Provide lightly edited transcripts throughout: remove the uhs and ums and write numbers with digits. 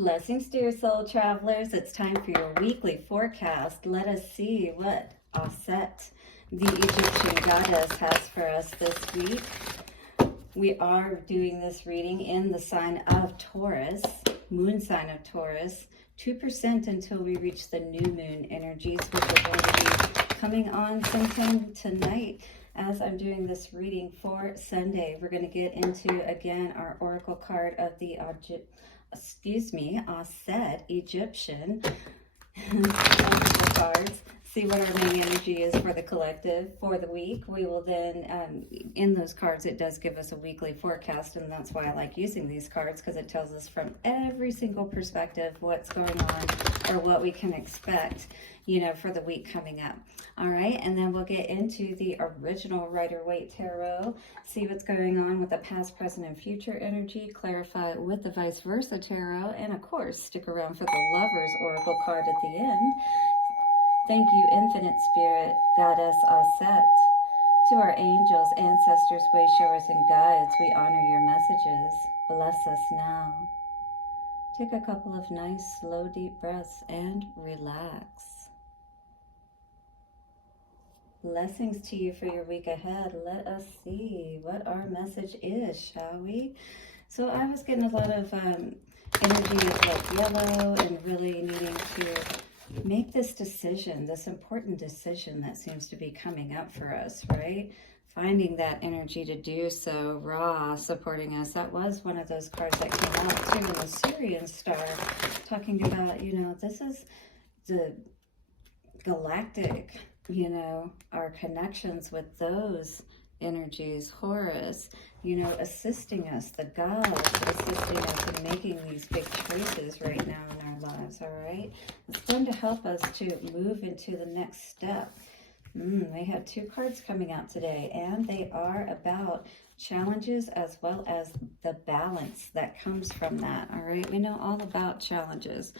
Blessings, dear soul travelers. It's time for your weekly forecast. Let us see what Auset, the Egyptian goddess, has for us this week. We are doing this reading in the sign of Taurus, moon sign of Taurus, 2% until we reach the new moon energies, which are going to be coming on sometime tonight. As I'm doing this reading for Sunday, we're going to get into, again, our oracle card of the Auset Egyptian cards. See what our main energy is for the collective for the week. We will then, in those cards, it does give us a weekly forecast, and that's why I like using these cards, because it tells us from every single perspective what's going on or what we can expect, you know, for the week coming up. All right, and then we'll get into the original Rider-Waite Tarot, see what's going on with the past, present, and future energy, clarify it with the Vice Versa Tarot, and of course, stick around for the Lover's Oracle card at the end. Thank you, Infinite Spirit, Goddess Auset. To our angels, ancestors, wayshowers, and guides, we honor your messages. Bless us now. Take a couple of nice, slow, deep breaths and relax. Blessings to you for your week ahead. Let us see what our message is, shall we? So I was getting a lot of energy of like yellow and really needing to make this decision, this important decision that seems to be coming up for us, right? Finding that energy to do so. Ra supporting us. That was one of those cards that came out too in the Syrian Star, talking about, you know, this is the galactic, you know, our connections with those energies. Horus, you know, assisting us, the gods assisting us in making these big choices right now in our lives, all right? It's going to help us to move into the next step. We have two cards coming out today, and they are about challenges as well as the balance that comes from that, all right? We know all about challenges.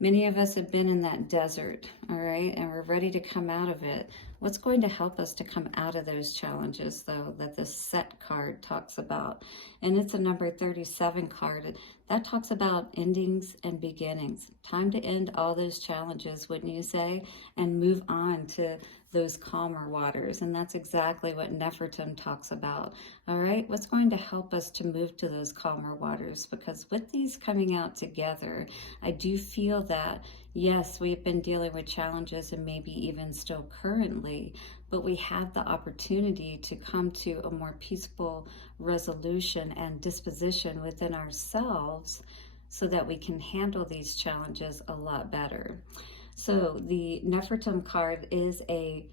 Many of us have been in that desert, all right, and we're ready to come out of it. What's going to help us to come out of those challenges, though, that the Set card talks about? And it's a number 37 card. That talks about endings and beginnings. Time to end all those challenges, wouldn't you say? And move on to those calmer waters. And that's exactly what Nefertum talks about. All right, what's going to help us to move to those calmer waters? Because with these coming out together, I do feel that, yes, we've been dealing with challenges and maybe even still currently, but we have the opportunity to come to a more peaceful resolution and disposition within ourselves so that we can handle these challenges a lot better. So the Nefertum card is a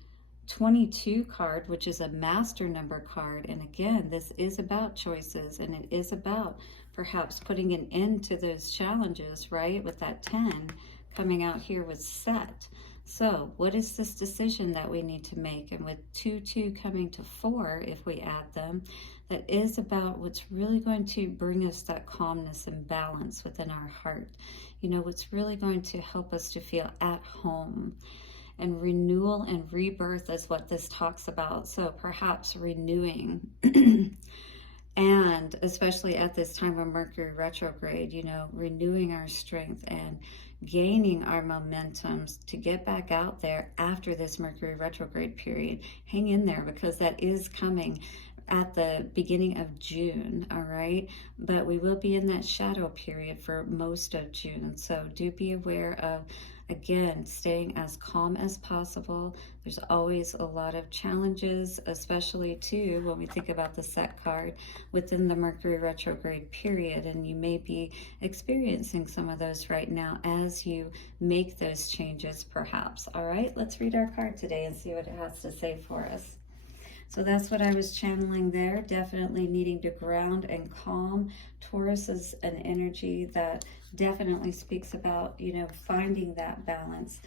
22 card, which is a master number card. And again, this is about choices, and it is about perhaps putting an end to those challenges, right? With that 10 coming out here with Set. So what is this decision that we need to make? And with 2 coming to 4, if we add them, that is about what's really going to bring us that calmness and balance within our heart. You know, what's really going to help us to feel at home. And renewal and rebirth is what this talks about. So perhaps renewing. And especially at this time of Mercury retrograde, you know, renewing our strength and gaining our momentums to get back out there after this Mercury retrograde period. Hang in there, because that is coming at the beginning of June, all right? But we will be in that shadow period for most of June. So do be aware of, again, staying as calm as possible. There's always a lot of challenges, especially too when we think about the Set card within the Mercury retrograde period, and you may be experiencing some of those right now as you make those changes perhaps. All right, let's read our card today and see what it has to say for us. So that's what I was channeling there, definitely needing to ground and calm. Taurus is an energy that definitely speaks about, you know, finding that balance,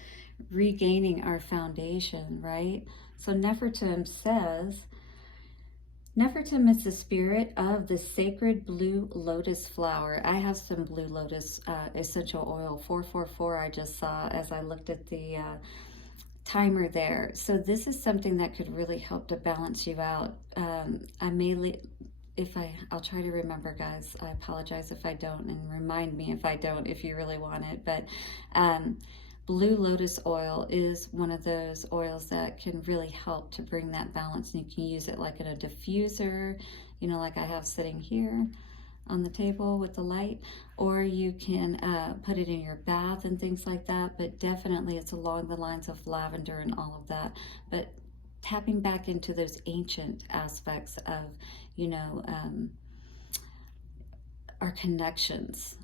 regaining our foundation, right? So Nefertum says, Nefertum is the spirit of the sacred blue lotus flower. I have some blue lotus essential oil, 444 I just saw as I looked at the timer there. So this is something that could really help to balance you out. I may I'll try to remember, guys. I apologize if I don't, and remind me if I don't, if you really want it. But blue lotus oil is one of those oils that can really help to bring that balance. And you can use it like in a diffuser, you know, like I have sitting here on the table with the light, or you can put it in your bath and things like that. But definitely it's along the lines of lavender and all of that. But tapping back into those ancient aspects of, you know, our connections,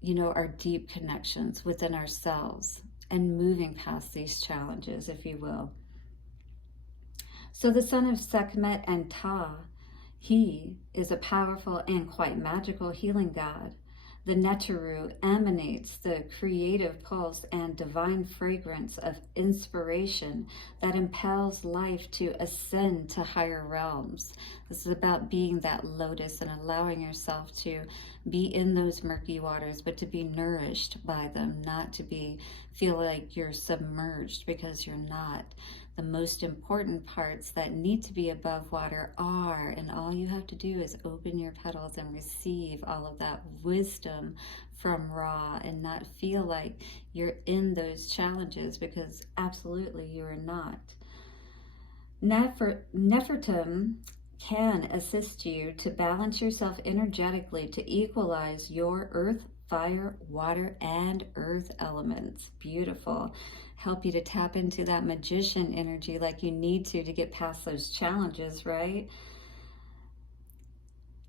you know, our deep connections within ourselves, and moving past these challenges, if you will. So the son of Sekhmet and Ptah, he is a powerful and quite magical healing god. The Neteru emanates the creative pulse and divine fragrance of inspiration that impels life to ascend to higher realms. This is about being that lotus and allowing yourself to be in those murky waters, but to be nourished by them, not to feel like you're submerged, because you're not. The most important parts that need to be above water are, and all you have to do is open your petals and receive all of that wisdom from Ra, and not feel like you're in those challenges, because absolutely you are not. Nefertum can assist you to balance yourself energetically to equalize your earth, fire, water, and earth elements. Beautiful. Help you to tap into that magician energy like you need to get past those challenges, right?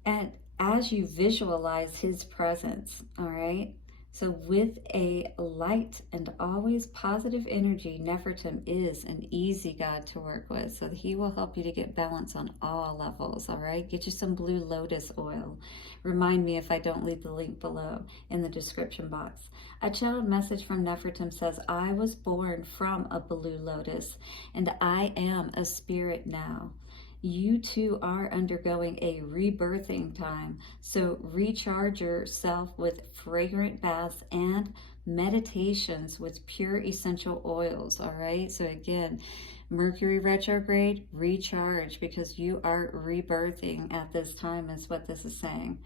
And as you visualize his presence, all right? So with a light and always positive energy, Nefertum is an easy god to work with. So he will help you to get balance on all levels, all right? Get you some blue lotus oil. Remind me if I don't leave the link below in the description box. A channeled message from Nefertum says, I was born from a blue lotus, and I am a spirit now. You too are undergoing a rebirthing time, so recharge yourself with fragrant baths and meditations with pure essential oils, all right? So again, Mercury retrograde, recharge, because you are rebirthing at this time is what this is saying.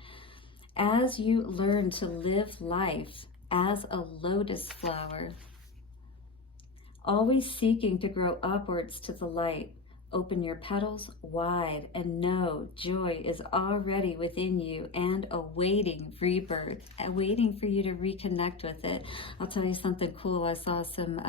As you learn to live life as a lotus flower, always seeking to grow upwards to the light, open your petals wide and know joy is already within you and awaiting rebirth, waiting for you to reconnect with it. I'll tell you something cool. I saw some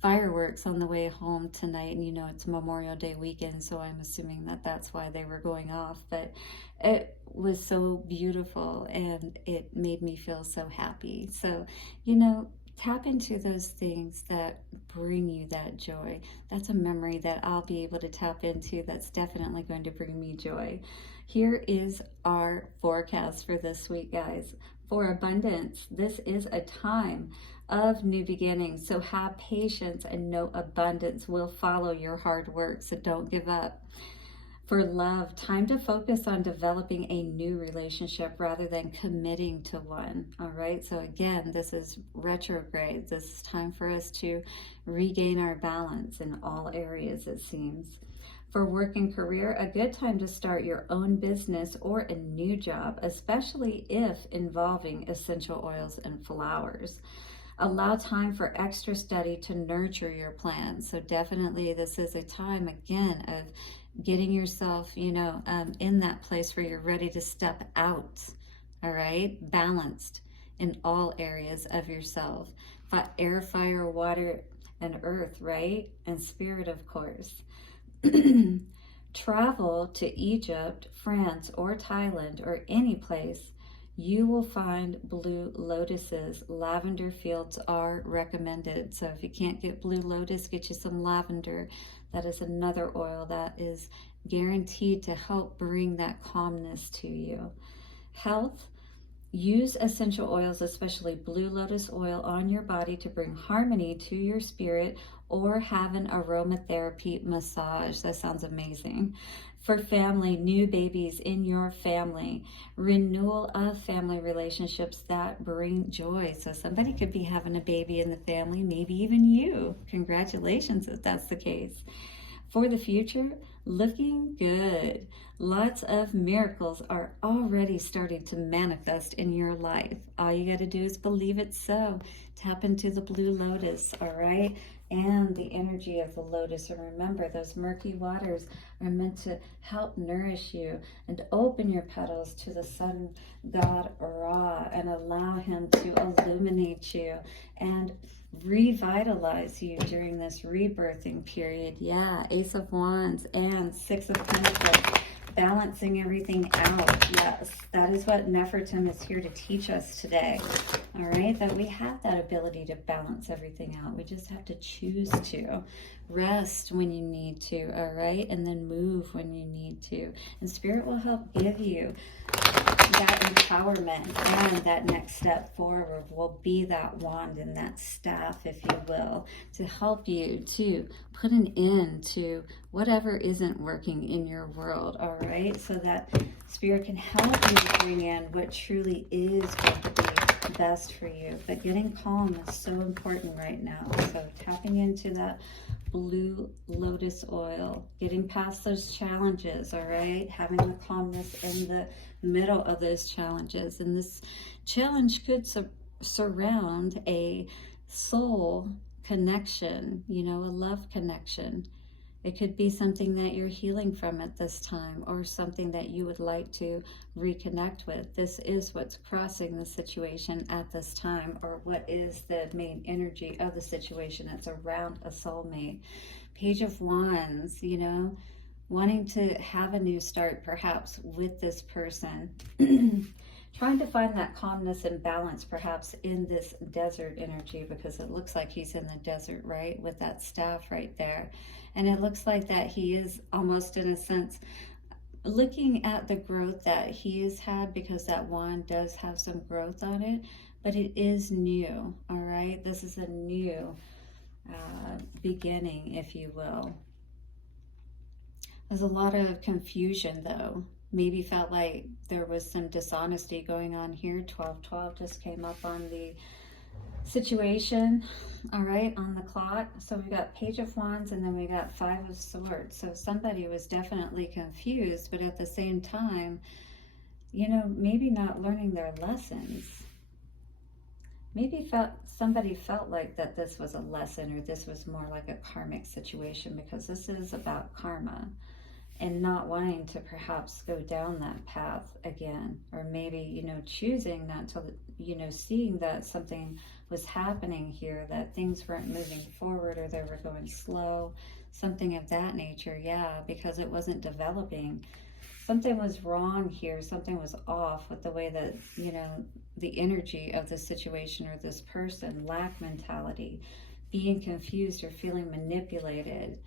fireworks on the way home tonight, and you know it's Memorial Day weekend, so I'm assuming that that's why they were going off. But it was so beautiful and it made me feel so happy. So, you know, tap into those things that bring you that joy. That's a memory that I'll be able to tap into that's definitely going to bring me joy. Here is our forecast for this week, guys. For abundance, this is a time of new beginnings. So have patience and know abundance will follow your hard work. So don't give up. For love, time to focus on developing a new relationship rather than committing to one. All right. So again, this is retrograde. This is time for us to regain our balance in all areas, it seems. For work and career, a good time to start your own business or a new job, especially if involving essential oils and flowers. Allow time for extra study to nurture your plans. So definitely this is a time, again, of getting yourself, you know, in that place where you're ready to step out, all right? Balanced in all areas of yourself. Air, fire, water, and earth, right? And spirit, of course. Travel to Egypt, France, or Thailand, or any place. You will find blue lotuses. Lavender fields are recommended. So if you can't get blue lotus, get you some lavender. That is another oil that is guaranteed to help bring that calmness to you. Health, use essential oils, especially blue lotus oil, on your body to bring harmony to your spirit, or have an aromatherapy massage. That sounds amazing. For family, new babies in your family, renewal of family relationships that bring joy. So somebody could be having a baby in the family, maybe even you. Congratulations if that's the case. For the future, looking good. Lots of miracles are already starting to manifest in your life. All you got to do is believe it so. Tap into the blue lotus, all right? And the energy of the lotus. And remember, those murky waters are meant to help nourish you and open your petals to the sun god Ra and allow him to illuminate you and revitalize you during this rebirthing period. Yeah, Ace of Wands and Six of Pentacles, balancing everything out. Yes, that is what Nefertum is here to teach us today. All right, that we have that ability to balance everything out. We just have to choose to rest when you need to, all right, and then move when you need to. And Spirit will help give you that empowerment, and that next step forward will be that wand and that staff, if you will, to help you to put an end to whatever isn't working in your world, all right? So that Spirit can help you bring in what truly is going to be best for you. But getting calm is so important right now. So tapping into that blue lotus oil, getting past those challenges, all right? Having the calmness in the middle of those challenges. And this challenge could surround a soul connection, you know, a love connection. It could be something that you're healing from at this time, or something that you would like to reconnect with. This is what's crossing the situation at this time, or what is the main energy of the situation. It's around a soulmate. Page of Wands, you know, wanting to have a new start perhaps with this person. Trying to find that calmness and balance perhaps in this desert energy, because it looks like he's in the desert, right? With that staff right there. And it looks like that he is almost, in a sense, looking at the growth that he has had, because that wand does have some growth on it, but it is new, all right? This is a new beginning, if you will. There's a lot of confusion, though. Maybe felt like there was some dishonesty going on here. 1212 just came up on the situation, all right, on the clock. So we got Page of Wands, and then we got Five of Swords. So somebody was definitely confused, but at the same time, you know, maybe not learning their lessons. Maybe somebody felt like that this was a lesson, or this was more like a karmic situation, because this is about karma and not wanting to perhaps go down that path again, or maybe, you know, choosing not to, you know, seeing that something was happening here, that things weren't moving forward, or they were going slow, something of that nature. Yeah, because it wasn't developing. Something was wrong here. Something was off with the way that, you know, the energy of the situation or this person, lack mentality, being confused or feeling manipulated.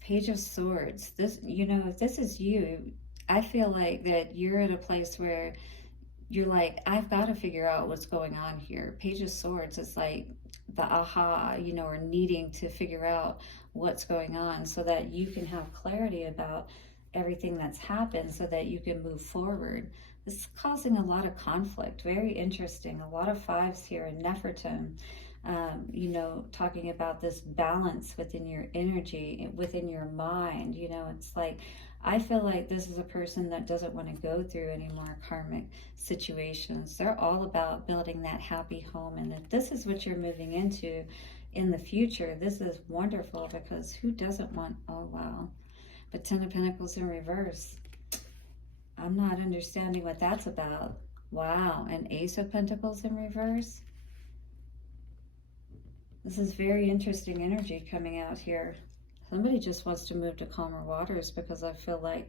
Page of Swords. This, you know, if this is you, I feel like that you're at a place where you're like, I've got to figure out what's going on here. Page of Swords is like the aha, you know, or needing to figure out what's going on so that you can have clarity about everything that's happened, so that you can move forward. This is causing a lot of conflict. Very interesting. A lot of fives here in Nefertum. You know, talking about this balance within your energy, within your mind. You know, it's like, I feel like this is a person that doesn't want to go through any more karmic situations. They're all about building that happy home. And if this is what you're moving into in the future, this is wonderful, because who doesn't want, oh wow. But Ten of Pentacles in reverse. I'm not understanding what that's about. Wow, an Ace of Pentacles in reverse. This is very interesting energy coming out here. Somebody just wants to move to calmer waters, because I feel like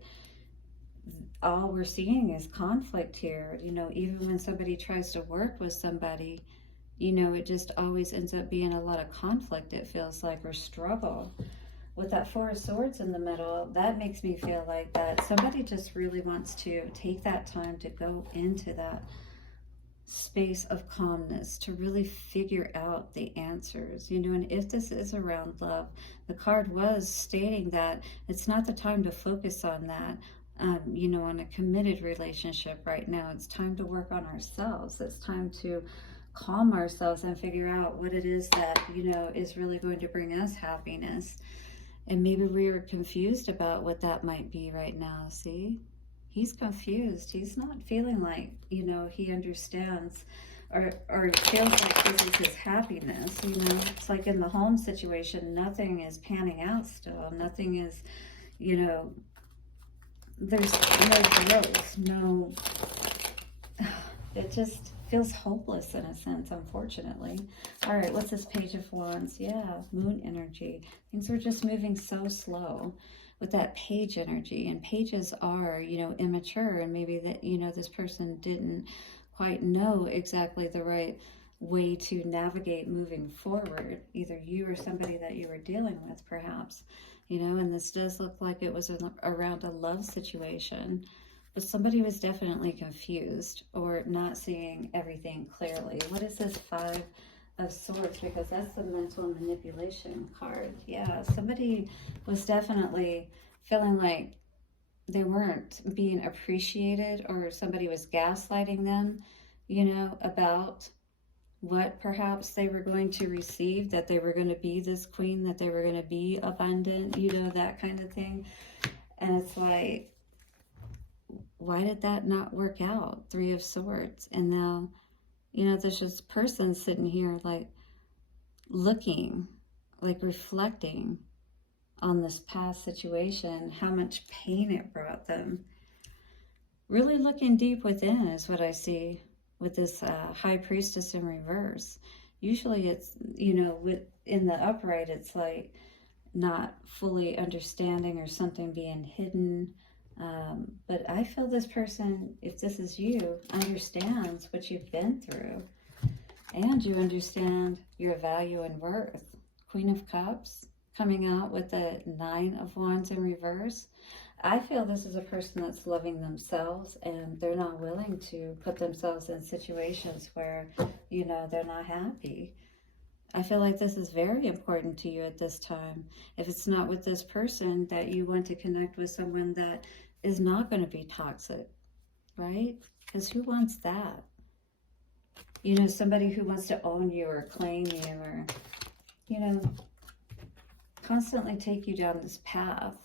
all we're seeing is conflict here. You know, even when somebody tries to work with somebody, you know, it just always ends up being a lot of conflict, it feels like, or struggle. With that Four of Swords in the middle, that makes me feel like that somebody just really wants to take that time to go into that space of calmness, to really figure out the answers, you know. And if this is around love, the card was stating that it's not the time to focus on that, you know, on a committed relationship right now. It's time to work on ourselves. It's time to calm ourselves and figure out what it is that, you know, is really going to bring us happiness. And maybe we were confused about what that might be right now. See? He's confused. He's not feeling like, you know, he understands or feels like this is his happiness, you know. It's like in the home situation, nothing is panning out still. Nothing is, you know, there's no growth, no, it just feels hopeless in a sense, unfortunately. All right, what's this Page of Wands? Yeah, moon energy. Things are just moving so slow with that page energy, and pages are, you know, immature, and maybe that, you know, this person didn't quite know exactly the right way to navigate moving forward, either you or somebody that you were dealing with perhaps, you know. And this does look like it was around a love situation, but somebody was definitely confused or not seeing everything clearly. What is this Five of Swords? Because that's the mental manipulation card. Yeah, somebody was definitely feeling like they weren't being appreciated, or somebody was gaslighting them, you know, about what perhaps they were going to receive, that they were going to be this queen, that they were going to be abundant, you know, that kind of thing. And it's like, why did that not work out? Three of Swords. And now, you know, there's this person sitting here like looking, like reflecting on this past situation, how much pain it brought them. Really looking deep within is what I see with this High Priestess in reverse. Usually it's, you know, in the upright, it's like not fully understanding or something being hidden. But I feel this person, if this is you, understands what you've been through. And you understand your value and worth. Queen of Cups coming out with the Nine of Wands in reverse. I feel this is a person that's loving themselves, and they're not willing to put themselves in situations where, you know, they're not happy. I feel like this is very important to you at this time. If it's not with this person, that you want to connect with someone that is not going to be toxic, right? Because who wants that? You know, somebody who wants to own you or claim you, or, you know, constantly take you down this path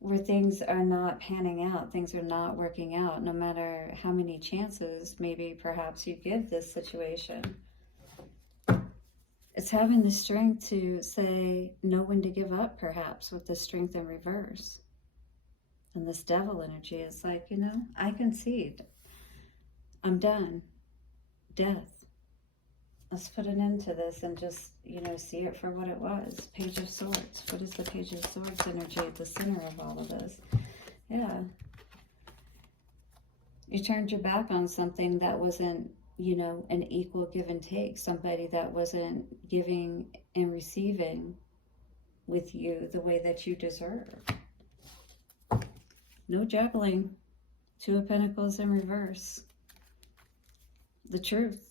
where things are not panning out, things are not working out, no matter how many chances maybe perhaps you give this situation. It's having the strength to say know when to give up, perhaps, with the Strength in reverse. And this Devil energy is like, you know, I concede. I'm done. Death. Let's put an end to this and just, you know, see it for what it was. Page of Swords. What is the Page of Swords energy at the center of all of this? Yeah. You turned your back on something that wasn't, you know, an equal give and take. Somebody that wasn't giving and receiving with you the way that you deserve. No juggling. Two of Pentacles in reverse. The truth.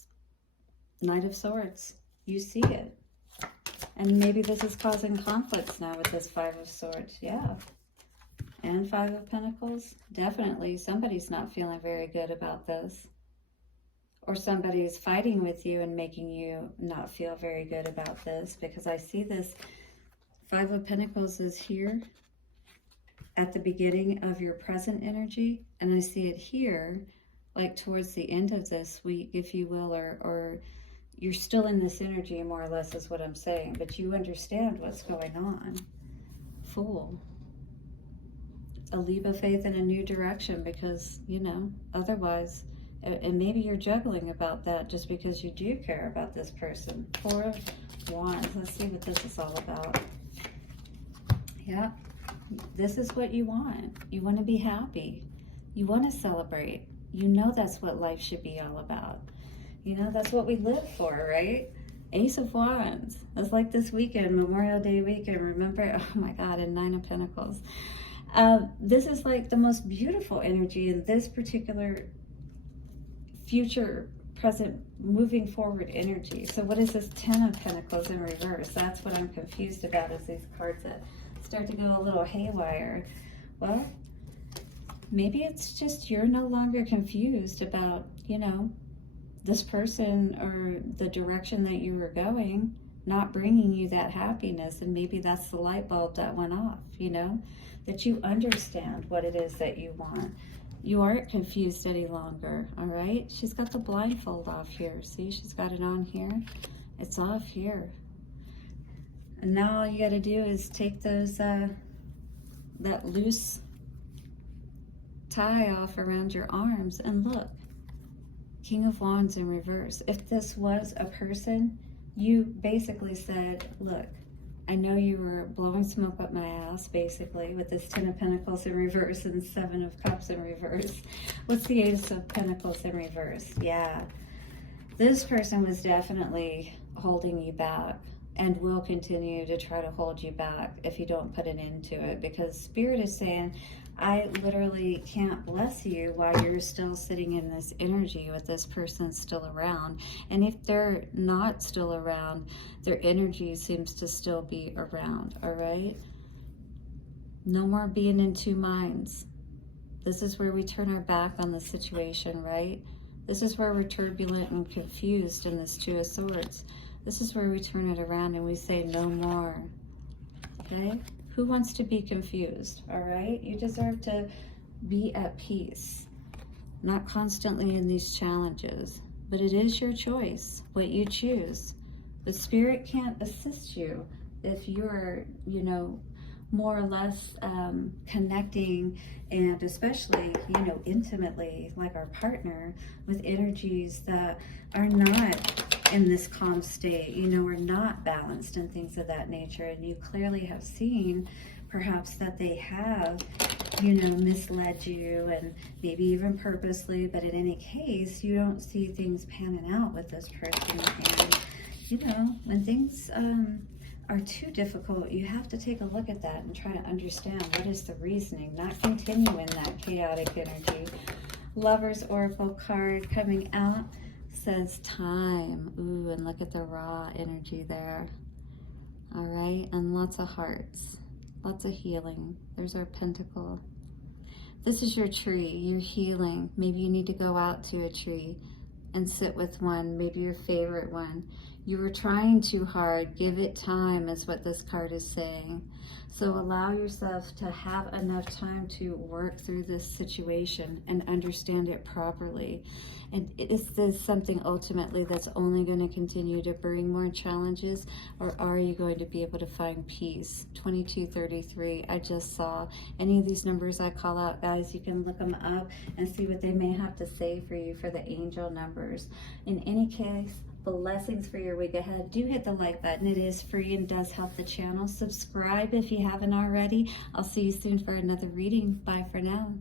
Knight of Swords. You see it. And maybe this is causing conflicts now with this Five of Swords. Yeah. And Five of Pentacles. Definitely somebody's not feeling very good about this. Or somebody's fighting with you and making you not feel very good about this. Because I see this Five of Pentacles is here at the beginning of your present energy. And I see it here, like towards the end of this week, if you will, or you're still in this energy, more or less, is what I'm saying. But you understand what's going on. Fool. A leap of faith in a new direction, because, you know, otherwise, and maybe you're juggling about that just because you do care about this person. Four of Wands. Let's see what this is all about. Yeah. This is what you want. You want to be happy. You want to celebrate. You know that's what life should be all about. You know, that's what we live for, right? Ace of Wands. It's like this weekend, Memorial Day weekend. Remember? Oh my God, and Nine of Pentacles. This is like the most beautiful energy in this particular future, present, moving forward energy. So what is this Ten of Pentacles in reverse? That's what I'm confused about, is these cards that start to go a little haywire. Well, maybe it's just you're no longer confused about, you know, this person or the direction that you were going. not bringing you that happiness. And maybe that's the light bulb that went off, you know, that you understand what it is that you want. You aren't confused any longer, all right? She's got the blindfold off here. See, she's got it on here. It's off here. And now all you got to do is take those, that loose tie off around your arms and look. King of Wands in reverse. If this was a person, you basically said, look, I know you were blowing smoke up my ass, basically, with this 10 of Pentacles in reverse and 7 of Cups in reverse. What's the Ace of Pentacles in reverse? Yeah. This person was definitely holding you back and will continue to try to hold you back if you don't put an end to it, because Spirit is saying, I literally can't bless you while you're still sitting in this energy with this person still around. And if they're not still around, their energy seems to still be around, all right? No more being in two minds. This is where we turn our back on the situation, right? This is where we're turbulent and confused in this Two of Swords. This is where we turn it around and we say no more, okay? Who wants to be confused, all right? You deserve to be at peace, not constantly in these challenges, but it is your choice, what you choose. But Spirit can't assist you if you're, you know, more or less connecting, and especially, you know, intimately, like our partner, with energies that are not in this calm state, you know, are not balanced and things of that nature. And you clearly have seen perhaps that they have, you know, misled you, and maybe even purposely, but in any case, you don't see things panning out with this person. And, you know, when things are too difficult, you have to take a look at that and try to understand what is the reasoning, not continue in that chaotic energy. Lover's Oracle card coming out says time. Ooh, and look at the raw energy there. All right, and lots of hearts, lots of healing. There's our pentacle. This is your tree, you're healing. Maybe you need to go out to a tree and sit with one, maybe your favorite one. You were trying too hard. Give it time is what this card is saying. So allow yourself to have enough time to work through this situation and understand it properly. And is this something ultimately that's only going to continue to bring more challenges, or are you going to be able to find peace? 2233, I just saw. Any of these numbers I call out, guys, you can look them up and see what they may have to say for you for the angel numbers. In any case, blessings for your week ahead. Do hit the like button. It is free and does help the channel. Subscribe if you haven't already. I'll see you soon for another reading. Bye for now.